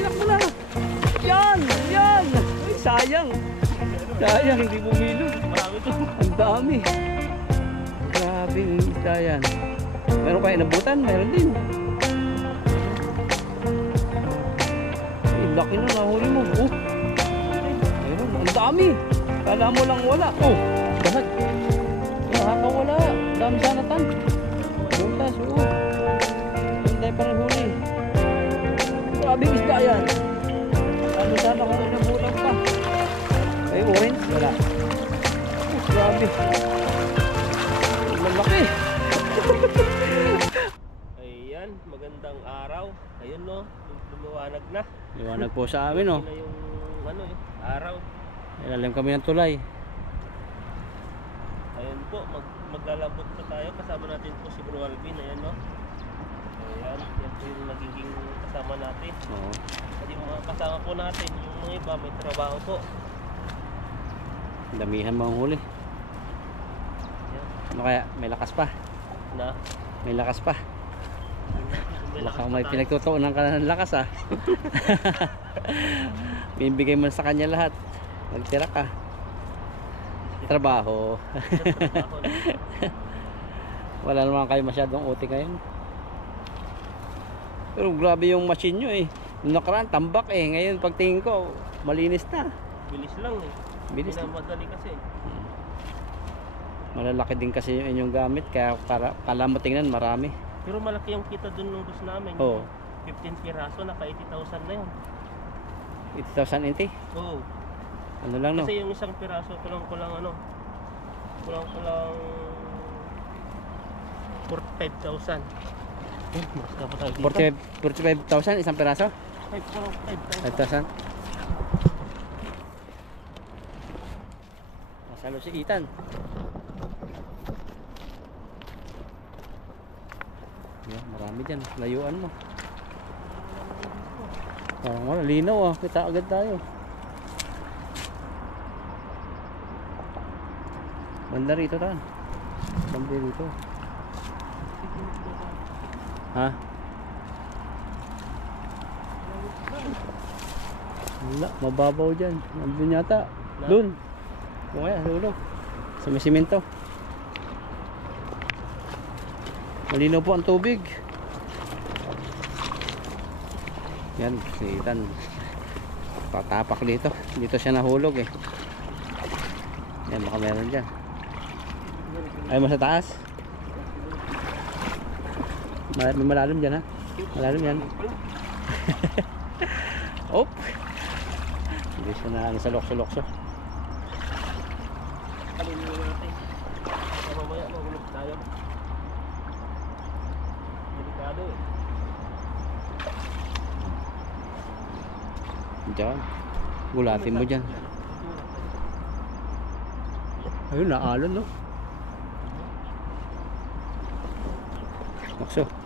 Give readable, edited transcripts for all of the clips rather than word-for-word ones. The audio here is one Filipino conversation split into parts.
tinakbo na. Yan, yan. Ay, sayang. Sayang, hindi bumilo. Marami to. Ang dami. Grabe yung isda yan. Meron kayo inabutan? Meron din. Ay, laki na nahuli mo. Oh. Ayun, ang dami. Kala mo lang wala. Oh, lahat. Nakakawala. Dami sana tan. Buntas, oo. Hindi pa rin huli. Grabe yung isda yan. Ano sana kung inabutan pa. Ay, orange. Wala. Oh, grabe. Malaki. Ayan, magandang araw. Ayun no, lumiwanag na. Liwanag po sa amin, oh. Hindi na yung ano araw. Ilalim kami ng tulay. Ayun po, maglalambot na tayo. Kasama natin po si Bro Alvin. Ayan no. Ayan, yan po yung nagiging kasama natin. Oo. At yung mga kasama po natin, yung mga iba may trabaho po. Damihan mo ang huli. Ayan. Ano kaya? May lakas pa. Na. May lakas pa. Baka may pinagtutunan. pinagtutuunan ka na ng lakas, ah. Binibigay mo sa kanya lahat. Nagtira ka. Trabaho. Wala naman kayo masyadong uti ngayon. Pero grabe yung machine nyo, eh. Nung nakaraan, tambak, eh. Ngayon, pagtingin ko, malinis na. Bilis lang eh. Bilis na. Madali kasi. Malalaki din kasi yung inyong gamit. Kaya kala mo tingnan, marami. Pero malaki yung kita dun nung gusto namin. Oo. 15 piraso, naka 80,000 na yun. 80,000 NT? Oo. Ano lang, no? Kasi yung isang piraso, kulang ano, kulang 45,000. Mas ka pa tayo dito. 45,000 isang peraso? 5,000. 5,000? Masalo si Ethan. Yan, marami dyan. Layuan mo. Parang wala, linaw, ah. Kita agad tayo. Banda rito, tan. Banda rito. Ha? Wala, mababaw dyan. Nandun yata. Doon. O kaya, dulo. Sa may simento. Malinaw po ang tubig. Yan, si Ethan. Patapak dito. Dito siya nahulog, eh. Yan, baka meron dyan. Ay mo sa taas. May malalim dyan, ha? Malalim yan. Op. Hindi siya na ano sa lokso-lokso. Kalinin natin. Mamaya, mahulog tayo. Delikado eh. Diyan. Gulatin mo dyan. Ayun, naalon, no?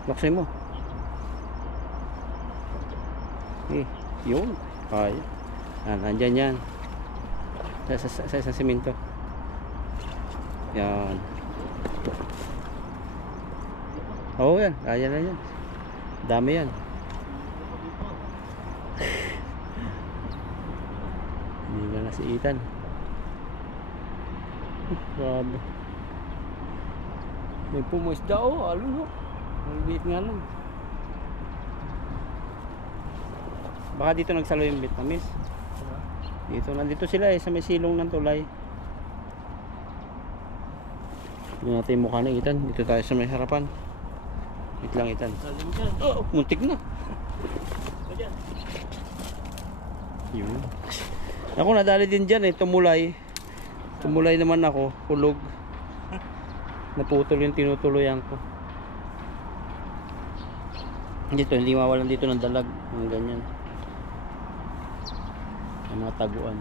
Lakso mo. Eh, yun. Ay. Nandyan yan. Sa isang simento. Yan. Oo, yan. Kaya na yan. Dami yan. Hindi na si Ethan. Grabe. May pumusda, oh. Alun, oh. Ang liit nga lang. Baka dito nagsalo yung Vietnamese. Dito, nandito sila, eh. Sa may silong ng tulay. Tignan natin yung mukha ng Ethan. Dito tayo sa may harapan. Wait lang, Ethan. Galing dyan. Oh, muntik na. Dyan. Yun. Ako nadali din dyan, eh. Tumulay. Tumulay naman ako. Hulog. Naputol yung tinutuloyan ko. Dito, hindi mawalan dito ng dalag. Ang ganyan. Ang mga taguan.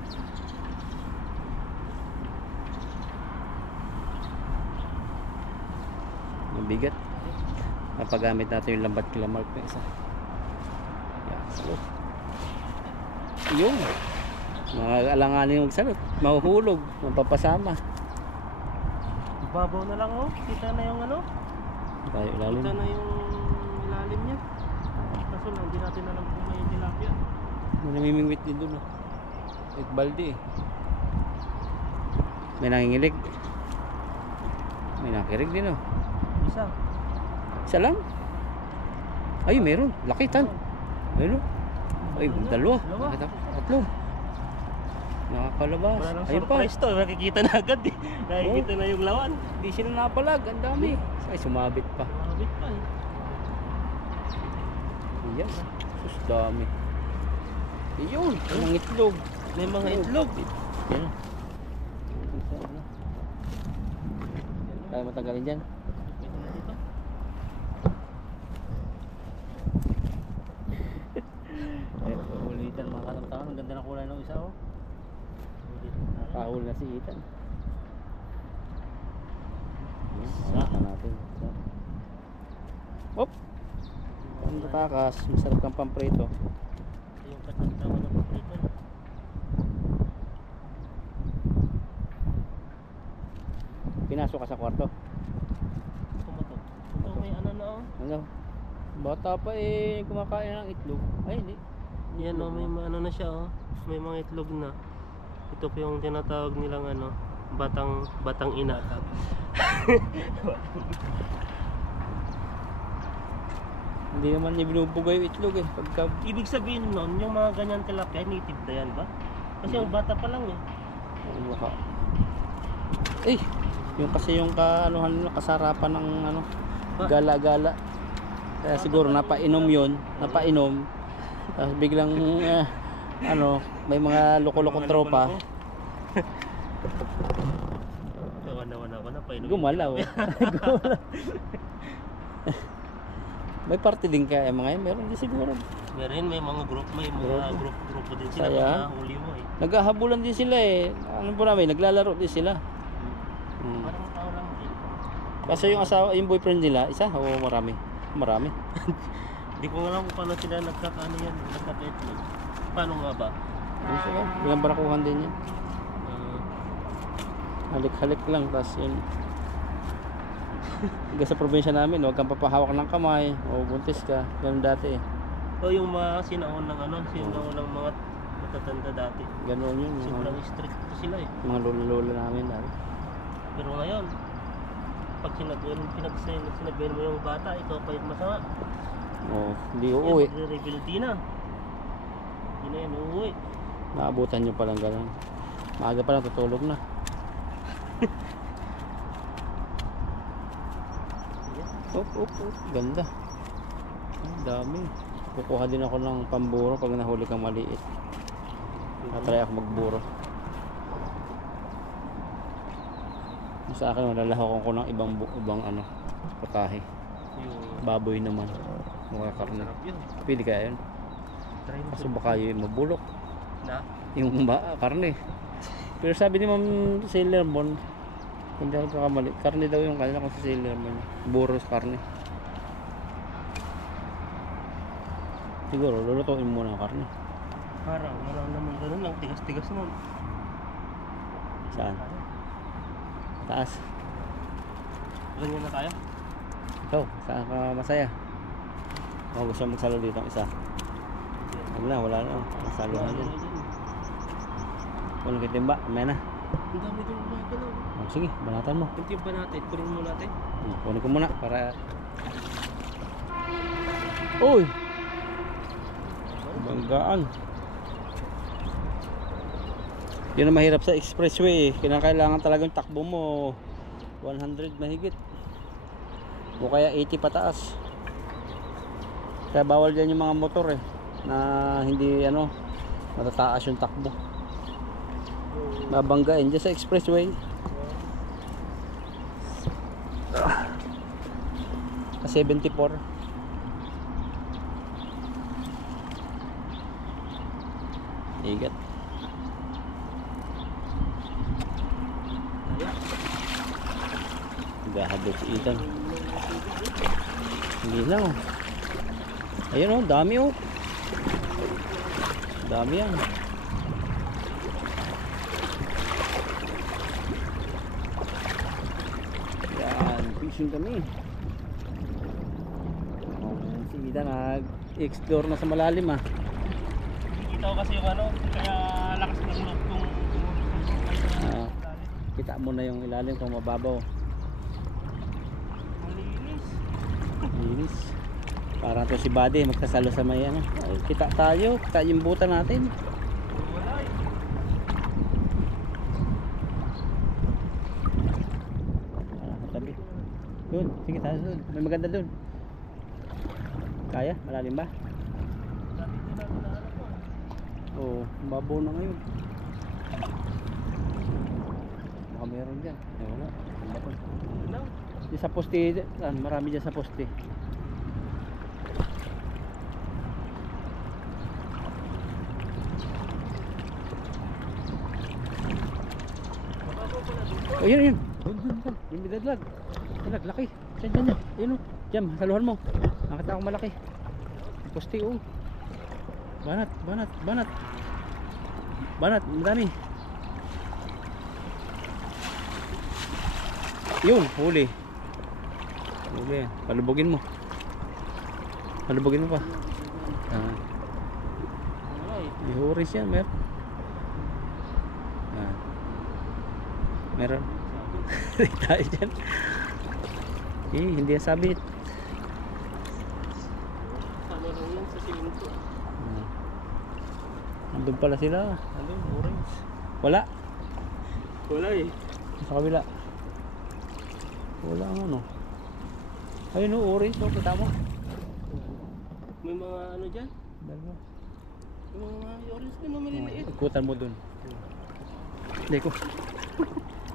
Mabigat. Napagamit natin yung lambat kilamark na isa. Yan. Salot. Yung mga alanganin yung magsalot. Mahuhulog. Mapapasama. Babaw na lang oh. Kita na yung ano. Tayo ilalim. Kita na yung ilalim niya. Kaso lang, hindi natin alam kung may tilapia. May namimingwit din dun. It balde eh. May nangingilig. May nakirig din oh. Isa. Isa lang? Ay, meron. Laki tan. Meron. Ay, dalawa. Nakita ko. Tatlo. Nakakalabas. Wala nang Ayun pa. surprise to. Makikita na agad eh. Nakikita na yung lawan. Hindi sila napalag. Ang dami. Ay, sumabit pa. Mabit pa eh. Ayan. Sus, dami. Ayun. Ang itlog. May mga itlog. Yan. Kaya matanggalin dyan. Ulitan mga katamtaman. Ang ganda ng kulay ng isa oh. Kahul na si Ethan. Saka natin. Hop! Ang tatakas. Masarap kang pamprito. Yung katamtaman ng paprito. Pinasok ka sa kwarto. Kumatok. Ito may ano na oh. Ano? Bata pa eh. Kumakain ng itlog. Ay hindi. Yan oh, may ano na siya oh. May mga itlog na. Ito po yung tinatawag nilang ano, batang ina. Hindi naman niya binubugay yung itlog eh. Pagka... Ibig sabihin nun, yung mga ganyan tilapia, native na yan ba? Kasi yung bata pa lang eh. Ano baka? Eh! Yung kasi yung kasarapan ng ano, gala-gala. Kaya siguro napainom yun. Napainom. Tapos biglang ano, may mga loko-lokong tropa. Wana, painom. Gumalaw. Gumalaw. May party din kaya mga yun. Meron din siguro. Meron, may mga group, grupo din sila. Saya. Huli mo eh. Naghahabulan din sila eh. Ano po namin, naglalaro din sila. Parang tao lang din. Kasi yung asawa, yung boyfriend nila, isa o marami? Marami. Hindi ko alam kung paano sila nagkakaano yan, nagkakaitlog. Paano nga ba? Ano sila? Bilang barakuhan din yan. Halik-halik lang, tapos yun. Hanggang sa probinsya namin, huwag kang papahawak ng kamay o buntis ka. Ganun dati eh. O yung mga sinaunang ano, sinaunang mga matatanda dati. Ganun yun. Sobrang strict to sila eh. Mga lola-lola namin dati. Pero ngayon, pag sinabihan mo yung bata, ikaw pa yung masama. Oo, hindi uuwi. Magre-reveal di na. Hindi na yan uuwi. Naabutan nyo palang ganun. Maaga pa lang tutulog na. Op. Ganda. Ang dami. Kukuha din ako ng pamburo pag nahuli kang maliit. Natry ako magburo. Sa akin malalahaw ko ng ibang ano, putahe. Yung Baboy naman. Mukha karne. yun. Pili kaya yun. Try mo Kaso baka yung mabulok. na. Yung karne. Pero sabi ni Ma'am Sailor Moon, kung di ako kakamali, karne daw yung kanila kung sa Sailor Moon. Buros karne. Siguro, lulutuin muna ang karne. Parang naman ganun lang, tigas-tigas nun. Saan? Taas. Ganyan na tayo? Ikaw, saan ka masaya? Ako gusto magsalo dito ang isa. Wala na. Masalo na din. Kung kitimba, may na. Ang dami din mga galaw. Oh, sige, banatan mo. Kunti ba natin? Kunin mo natin. Kunin ko muna para... Uy! Banggaan. Yun ang mahirap sa expressway. Kinakailangan talagang takbo mo 100 mahigit. O kaya 80 pataas. Kaya bawal dyan yung mga motor eh. Na hindi matataas yung takbo. Mabanggain dyan sa expressway. Sa 74. Igat. Gahabot si Ethan. Hindi lang. Ayun oh, dami oh. Dami yan. Yan, fishing kami. Si Ethan nag-explore na sa malalim ah. Nakita ko kasi yung ano, kaya lakas ng loob kung Ah, kita mo na yung ilalim kung mababaw. malinis. Linis. Parang to si Buddy magkasalo sa may ano. Ay, kita tayo, kita yung buta natin. Wala eh. Tabi. Doon, sige tayo doon. May maganda doon. Kaya? Malalim ba? Dati din natin na ano po. Oo, mababaw na ngayon. Baka meron dyan. Eh wala. Ano ba to? Ano? Yung sa poste, marami dyan sa poste. Mababaw pala dito. Oh, yun, yun. Doon, doon, doon. Yung bidadlag. Dalag, laki. Diyan, diyan, diyan. Ayun o. Diyan, saluhan mo. Nakita akong malaki. Poste, oh. Banat, banat, banat. Banat, madami. Yun, huli. Huli. Palubugin mo. Palubugin mo pa. Ah, Wala eh. ihuris yan, meron. Ah. Meron. Tayo dyan. Eh, hindi yan sabit. Sama lang yan sa simento. Ah. Andun pala sila. Ano, orange. Wala. Wala eh. Sa kabila. Wala ang ano. Ayun o, orange o, kita mo. May mga ano dyan? Dalawa. May mga orange din na maliliit. Ikutan mo dun. Hindi ko.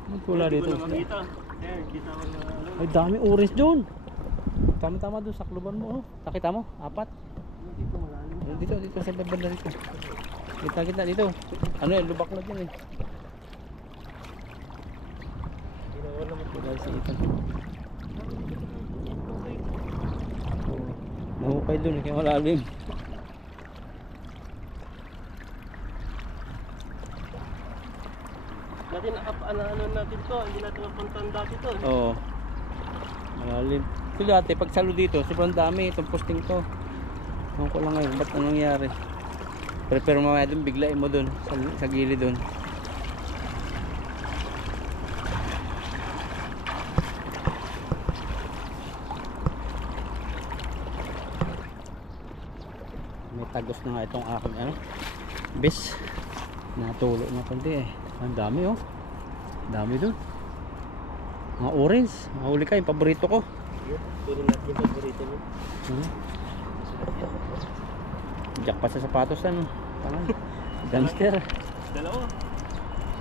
Magkula Hindi dito. ko na makita. Eh, kita ko na ano. Ay, dami orange dun. Tama-tama dun sa kluban mo. Oh. Nakita mo? Apat. Dito malalim. Ayun, dito, dito sa banda dito. Kita dito. Ano yan, lubak na dyan eh. Ginawa naman ko. Wala si Ethan. Oh, nahukay dun eh, kaya malalim. Dati ano natin to, hindi natin napuntahan dati to. Oo. Malalim. Ito dati, pag salo dito, sobrang dami itong posting to. Ewan ko lang ngayon, ba't anong nangyari? Pero mamaya dun, biglain mo dun, sa gilid dun. May tagos na nga itong aking ano, bis. Natulo na kundi eh. Ang dami oh. Dami dun. Mga orange. Mahuli ka, yung paborito ko. Pwede natin yung paborito mo. Jack pa sa sapatos ano. Tangan. Dumpster. Dalawa.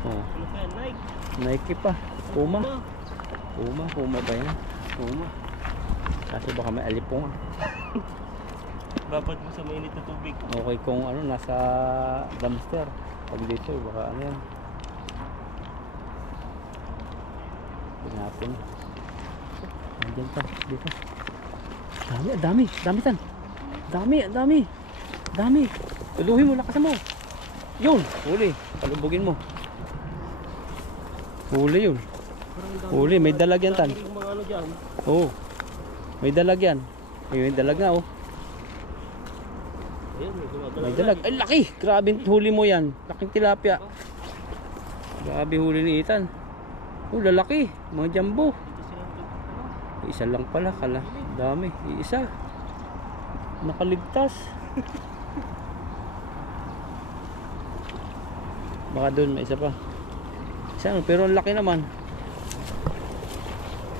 Oh, Ano pa yan? Nike. Nike pa. Puma. Puma ba yan? Puma. Kaso baka may alipong. Babad mo sa mainit na tubig. Okay kung ano, nasa dumpster. Pag dito, baka ano yan. Pinapin. Nandiyan pa, dito. Dami, dami. Dami tan. Dami. Dami. Tuluhin mo, lakasan mo. Yun, huli. Palubugin mo. Huli yun. Huli, may dalag yan tan. Yung mga ano dyan. Oo. May dalag yan. May dalag nga oh. Ayun, may gumagalaw. May dalag. Ay, laki! Grabe huli mo yan. Laking tilapia. Grabe huli ni Ethan. Oh, lalaki. Mga jumbo. Dito sila ano? Isa lang pala. Kala. Dami. Isa. Nakaligtas. Baka doon may isa pa. Isa, pero ang laki naman.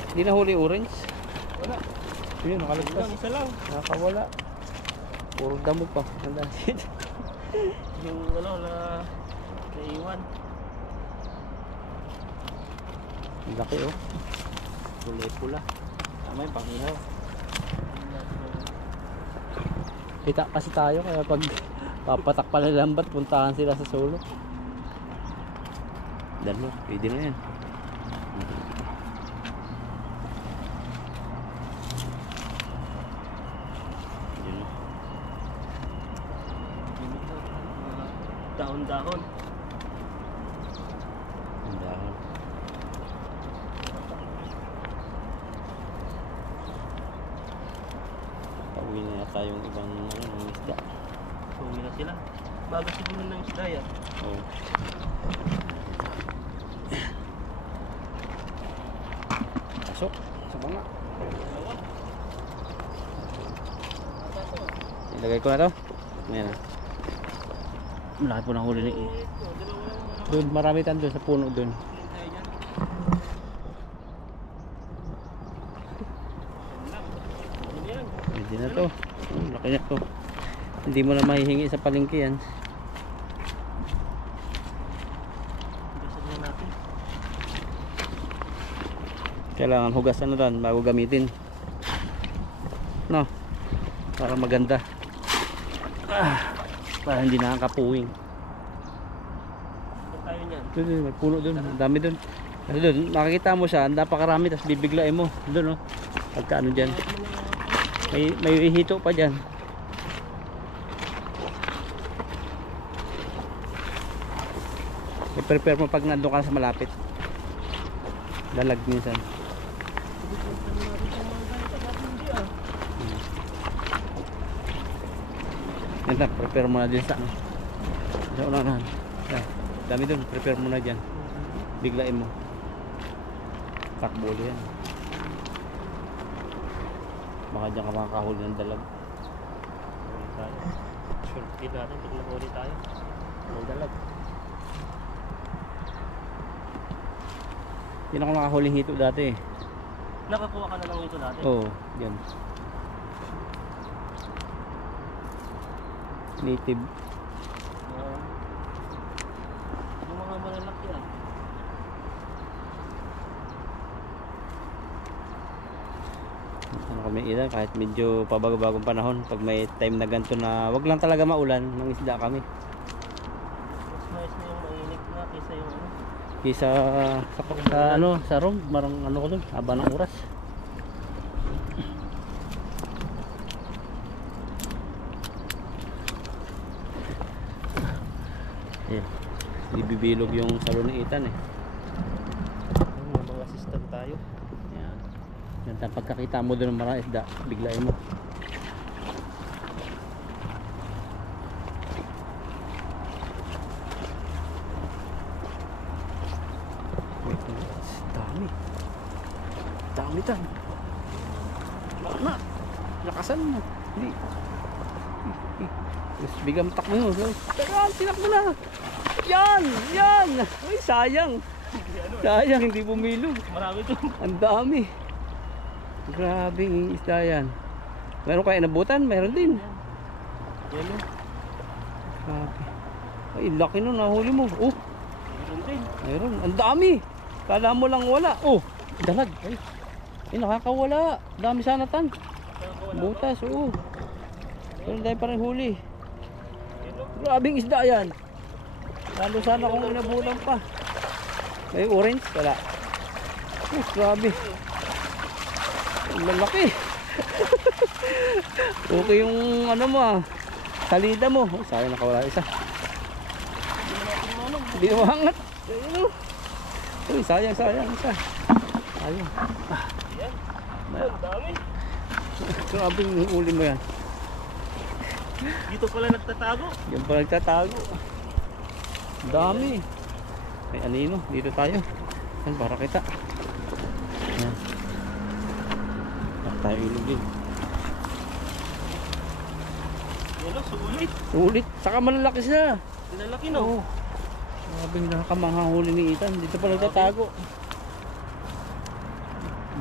Hindi na huli orange. Wala. Yun, nakaligtas. Isa lang. Nakawala. Puro damo pa. Yung ano na naiwan. Ang laki oh. Kulay pula. Tama yung pangihaw. Kita kasi tayo kaya pag papatak pala lambat puntahan sila sa sulok. Dalo, pwede na yan. Yun. Dahon-dahon. Ang dahon. Pauwi na yata yung ibang ano, ng isda. Uwi na sila. Bago siguro ng isda yan. Oh. Pasok. Sa mga. Ilagay ko na to. Ayan na. Malaki po ng huli ni doon, marami tan doon sa puno doon. Hindi na to. Laki na to. Hindi mo na mahihingi sa palengke yan. Kailangan hugasan na lang bago gamitin. No. Para maganda. Para hindi nakakapuwing. Tayo niyan. Doon, may puno doon. Ang dami doon. Kasi doon, makikita mo siya, napakarami, tapos bibiglain mo. Doon, no? Pagka ano dyan. May hito pa dyan. I-prepare mo pag nandun ka sa malapit. Lalag minsan. Yan na, prepare mo na din sa ano. Sa unahan. Yan, dami doon, prepare mo na dyan. Biglain mo. Takbolo yan. Baka dyan ka makakahuli ng dalag. Sure, dito natin pag nahuli tayo. Ang dalag. Yan ako nakahuling hito dati. Nakakuha ka na lang ito dati? Oo, yan. Native. Yung mga malalaki ah. Ano kami ilan, kahit medyo pabago-bagong panahon, pag may time na ganito na wag lang talaga maulan, ng isda kami. Mas nice na yung mainit na kaysa yung ano. Kisa sa ano, sa room, marang ano ko doon, haba ng oras. Yeah. Ibibilog yung salon ni Ethan eh. May mga assistant tayo. Yan. Yan, pagkakita mo doon ng marang isda, biglain mo. Dami. Dami tan. Mana? Lakasan mo. Hindi. Yes, bigam takbo mo. Tagal, tinakbo na. Yan, yan. Ay, sayang. Sayang, hindi bumilog. Marami to. Ang dami. Grabing isda yan. Meron kayo inabutan? Meron din. Yan o. Grabe. Ay, laki nun, nahuli mo. Oh, Meron din. meron. Ang dami. Kala mo lang wala. Oh, dalag. Ay, nakakawala. Dami sana tan. Butas, oo. Pero dahil pa rin huli. Grabing isda yan. Lalo sana kung inabutan pa. May orange? Wala. Oh, grabe. Ang lalaki. Okay yung ano mo ah. Salida mo. Oh, sayang nakawala isa. Hindi na mahangat. Ayun oh. Uy, sayang isa. Ayun. Yan. Ang dami. Grabe yung uli mo yan. Dito pala nagtatago. Yan pa nagtatago. Dami. May anino. Dito tayo. Yan, para kita. Yan. Para tayo ilog din. Yan o, sulit. Ulit. Saka malalaki siya. Lalaki no. Oo. Grabe yung nakakamahuli ni Ethan. Dito pa nagtatago.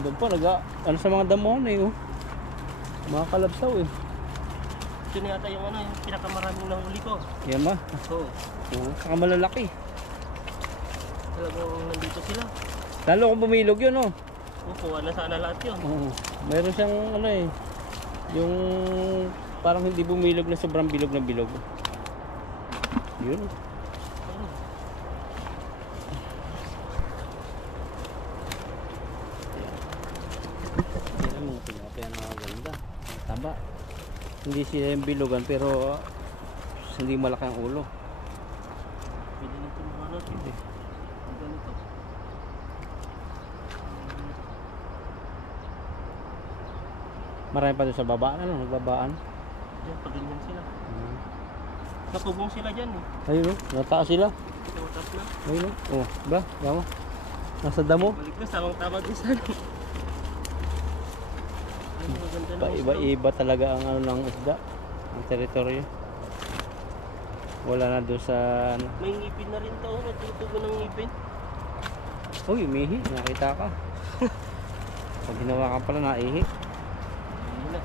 Doon pa ano sa mga damuhan eh oh. Mga kalabsaw eh. Ito na yata yung ano, yung pinakamaraming nahuli ko. Yan ba? Oo. Oo. Saka malalaki. Talagang nandito sila. Lalo kung bumilog yun oh. Kuha na sana lahat yun. Oo. Meron siyang ano eh. Yung parang hindi bumilog na sobrang bilog na bilog. Yun. Yan ang mga tilapia na maganda. Taba. Hindi sila yung bilogan pero hindi malaki ang ulo. Pwede nito mga ano. Hindi. Ang ganito. Marami pa doon sa babaan ano, nagbabaan. Yan, pag ganyan sila. Nakatubong sila dyan eh. Ayun oh, nataas sila. Tumatas na. Ayun oh. Oh, ba? Damo. Nasa damo. Balik na, tamang-tama din sana. Ay, maganda na. Iba-iba talaga ang ano ng isda. Ang teritoryo. Wala na doon sa ano. May ngipin na rin to. Natutubo ng ngipin. Uy, umihi. Nakita ka. Pag hinawakan pala, naihi. Ayun na.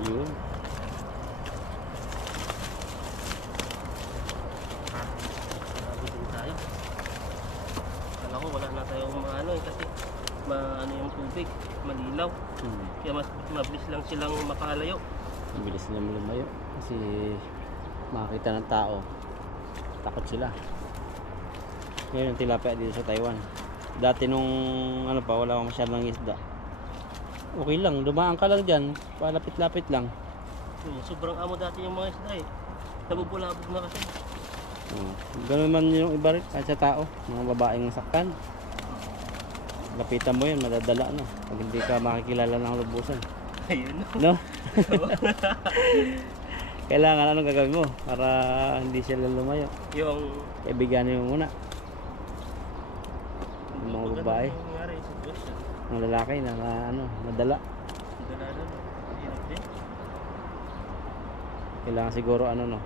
Yun. Grabe din tayo. Kala ko wala na tayong mga ano eh kasi ano yung tubig, malinaw. Kaya mas mabilis lang silang makalayo. Ang bilis nila lumayo. Kasi makakita ng tao. Takot sila. Ngayon yung tilapia dito sa Taiwan. Dati nung ano pa, wala akong masyadong isda. Okay lang, dumaan ka lang dyan. Palapit-lapit lang. Sobrang amo dati yung mga isda eh. Nabubulabog na kasi. Ganun man yung iba rin, kahit sa tao. Mga babaeng saktan. Lapitan mo yun, madadala no. Pag hindi ka makikilala ng lubusan. Ayun. No? Kailangan anong gagawin mo para hindi sila lumayo. Yung Kaibiganin mo muna. Yung mga babae. Yung nangyari sa sitwasyon. Mga lalaki na ano, nadala. Dala na. Hirap din. Kailangan siguro ano no.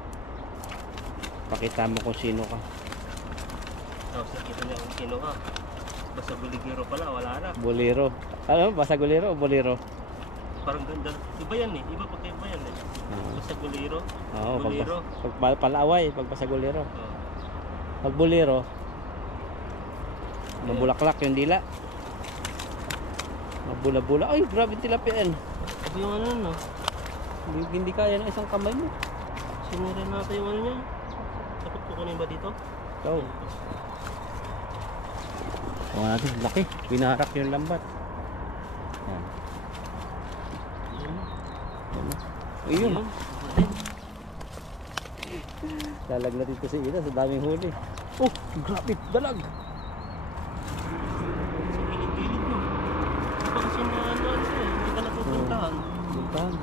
Pakita mo kung sino ka. Tapos nakita niya kung sino ka. Basta buligero pala, wala na. Bolero. Alam mo, basta bolero o bolero? Parang ganda. Iba yan eh. Iba pagkaiba yan eh. Basta bolero. Oo, Bolero. pag palaway, pag basta bolero. Oh. Pag bolero, mabulaklak yung dila. Mabula-bula. Ay, grabe tilapia yan. Sabi yung ano no. Hindi kaya ng isang kamay mo. Sinira natin yung ano niya. Takot ko kunin ba dito? Ikaw. Tawa natin, laki. Pinaharak yung lambat. Yan. Ayun. Ayun. Ayun. Lalag ito si Ina sa daming huli. Oh, grabe, dalag. Sa gilid-gilid mo. Iba kasi na ano eh. Hindi ka napupuntahan. Puntahan.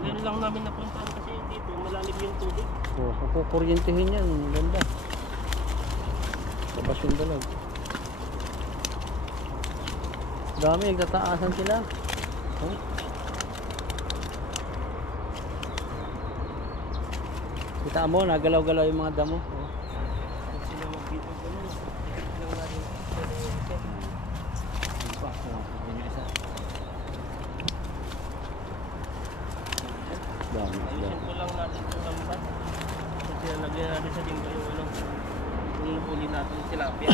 Yan lang namin napuntahan kasi dito. Malalim yung tubig. Oh, kukuryentehin yan. Ganda. Labas yung dalag. Dami, nagtataasan sila. Oh. Kita mo, nagalaw-galaw yung mga damo. Oh. Huwag sila mag-dito ko nun. Dito lang natin. Dami. Ayusin ko lang natin yung lambat. Kasi nalagyan natin sa timba yung ano. Yung huli natin yung tilapia.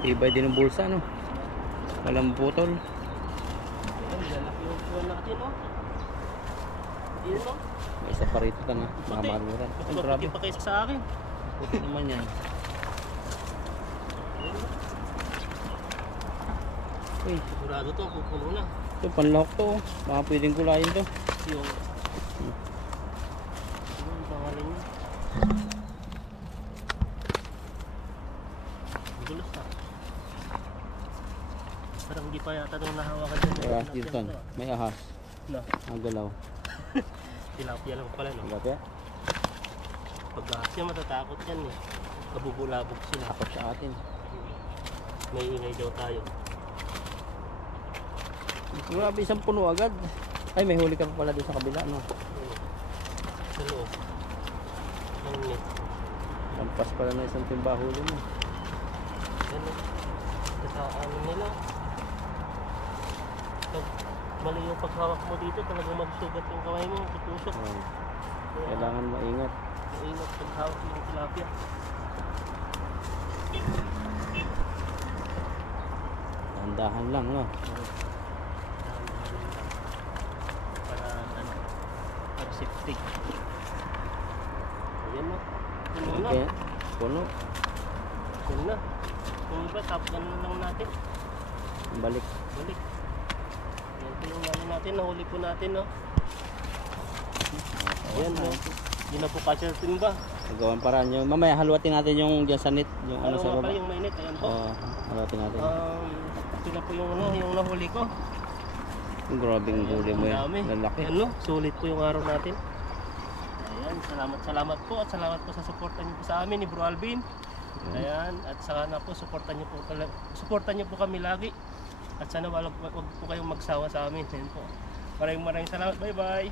Ibay din ang bulsa, no? Walang putol. Ayan, lalaki yung buwan natin oh. Yun oh. May isa pa rito tanga. Mga Puti. maluran. Mas Ay, grabe. maputi pa kaysa sa akin. Puti naman yan. Ayun, oh. Uy, Sigurado to, pupuno na. ito panlahok to. Oh. Baka pwedeng kulayin to. Yung... Ano ang pangalan niya? Gulos ah. Parang hindi pa yata nung nahawakan dyan. May ahas dito tan. May ahas. Na, Ang galaw. tilapia lang pala no. Tilapia. Pag ahas yan, matatakot yan eh. Kabubulabog sila. Takot sa atin. May ingay daw tayo. Grabe, isang puno agad. Ay, may huli ka pa pala doon sa kabila, no? Sa loob. Ang net. Lampas pala na isang timba huli mo. Yan o. Ano nila. Pag mali yung paghawak mo dito, talagang magsugat yung kamay mo, tutusok. Oh, Kaya, kailangan maingat. maingat paghawak yung tilapia. Dahan lang, no? Para ano, para safety. Ayan na. Puno na. Okay. Puno. Puno na. Yung iba, tapos ano lang natin. Balik. Balik. Yan po yung ano natin, nahuli po natin, no? Ayan, no? Yun na po catcher timba. Nagawan paraan yun. Mamaya haluatin natin yung dyan sa net. Yung ano Ano sa nga baba. pala yung mainit, ayan po. Oo, haluatin natin. Ito na po yung ano, yung nahuli ko. Grabing huli mo Ang yan. dami. Lalaki. Ayan, no? Sulit po yung araw natin. Ayan, salamat po at salamat po sa suporta niyo po sa amin ni Bro Alvin. Ayan, at sana po suportan niyo po kami lagi. At sana wag po kayong magsawa sa amin. Ayan po. Maraming salamat. Bye-bye.